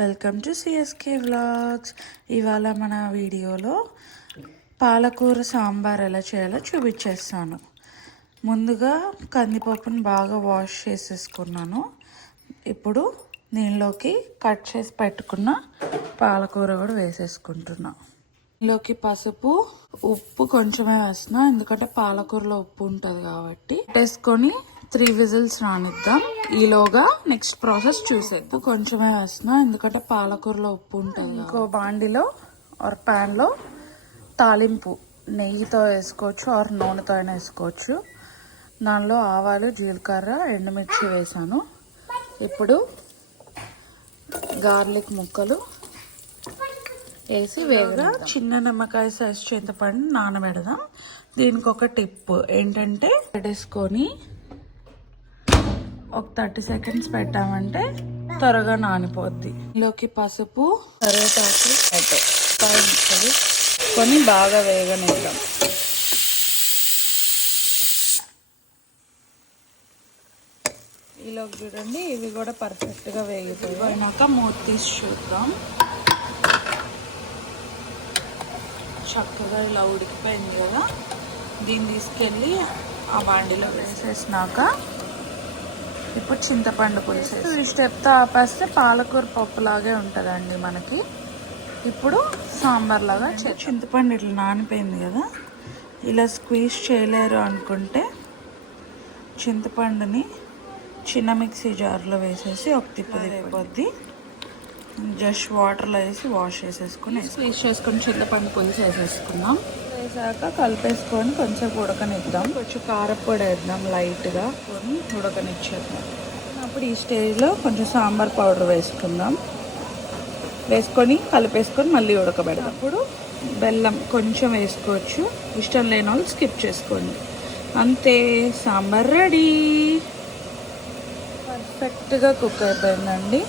Welcome to CSK vlogs. ఇవాళ మన వీడియోలో పాలకూర సాంబార్ ఎలా చేయాలో చూపించేస్తాను. ముందుగా కందిపప్పును బాగా వాష్ చేసేసుకున్నాను. ఇప్పుడు దీనిలోకి కట్ చేసి పెట్టుకున్న పాలకూర కూడా వేసేసుకుంటున్నా. దీనిలోకి పసుపు, ఉప్పు కొంచెమే వేస్తున్నా, ఎందుకంటే పాలకూరలో ఉప్పు ఉంటుంది కాబట్టి. వేసుకొని 3 విజిల్స్ రానిద్దాం. ఈలోగా నెక్స్ట్ ప్రాసెస్ చూసేద్దాం. కొంచెమే వేస్తున్నా, ఎందుకంటే పాలకూరలో ఉప్పు ఉంటుంది. ఇంకో బాండిలో ఆర్ ప్యాన్లో తాలింపు నెయ్యితో వేసుకోవచ్చు ఆర్ నూనెతో అయినా వేసుకోవచ్చు. దానిలో ఆవాలు, జీలకర్ర, ఎండుమిర్చి వేసాను. ఇప్పుడు గార్లిక్ ముక్కలు వేసి వేగగా చిన్న నిమ్మకాయ సైజ్ చింతపండు నానబెడదాం. దీనికి ఒక టిప్ ఏంటంటే పెట్టేసుకొని ఒక 30 సెకండ్స్ పెట్టామంటే త్వరగా నానిపోద్ది. ఇందులోకి పసుపు, కరివేపాకు ముక్కలు కొని బాగా వేగనిద్దాం. ఈలోకి చూడండి, ఇవి కూడా పర్ఫెక్ట్గా వేగిపోయినాక మూత తీసి చూద్దాం. చక్కగా ఇలా ఉడికిపోయింది కదా. దీన్ని తీసుకెళ్ళి ఆ బాండిలో వేసేసినాక ఇప్పుడు చింతపండు పులుసు. ఈ స్టెప్తో ఆపేస్తే పాలకూర పప్పులాగే ఉంటుందండి మనకి. ఇప్పుడు సాంబార్ లాగా చింతపండు ఇట్లా నానిపోయింది కదా. ఇలా స్క్వీజ్ చేయలేరు అనుకుంటే చింతపండుని చిన్న మిక్సీ జార్లో వేసేసి ఒక తిప్పు తిప్పొద్ది. జస్ట్ వాటర్లో వేసి వాష్ చేసేసుకుని స్క్వీజ్ చేసుకొని చింతపండు పులుసు వేసేసుకున్నాం. వేసాక కలిపేసుకొని కొంచెం ఉడకనిద్దాం. కొంచెం కారపొడి వేద్దాం లైట్గా, కొని ఉడకనిచ్చేద్దాం. అప్పుడు ఈ స్టేజ్లో కొంచెం సాంబార్ పౌడర్ వేసుకుందాం. వేసుకొని కలిపేసుకొని మళ్ళీ ఉడకబెడదాం. అప్పుడు బెల్లం కొంచెం వేసుకోవచ్చు, ఇష్టం లేని వాళ్ళు స్కిప్ చేసుకోండి. అంతే, సాంబార్ రెడీ. పర్ఫెక్ట్గా కుక్ అయిపోయిందండి.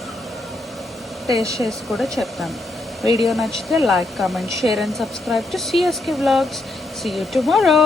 టేస్ట్ చేసి కూడా చెప్తాను. వీడియో నచ్చితే like, comment, share and subscribe to CSK vlogs. See you tomorrow.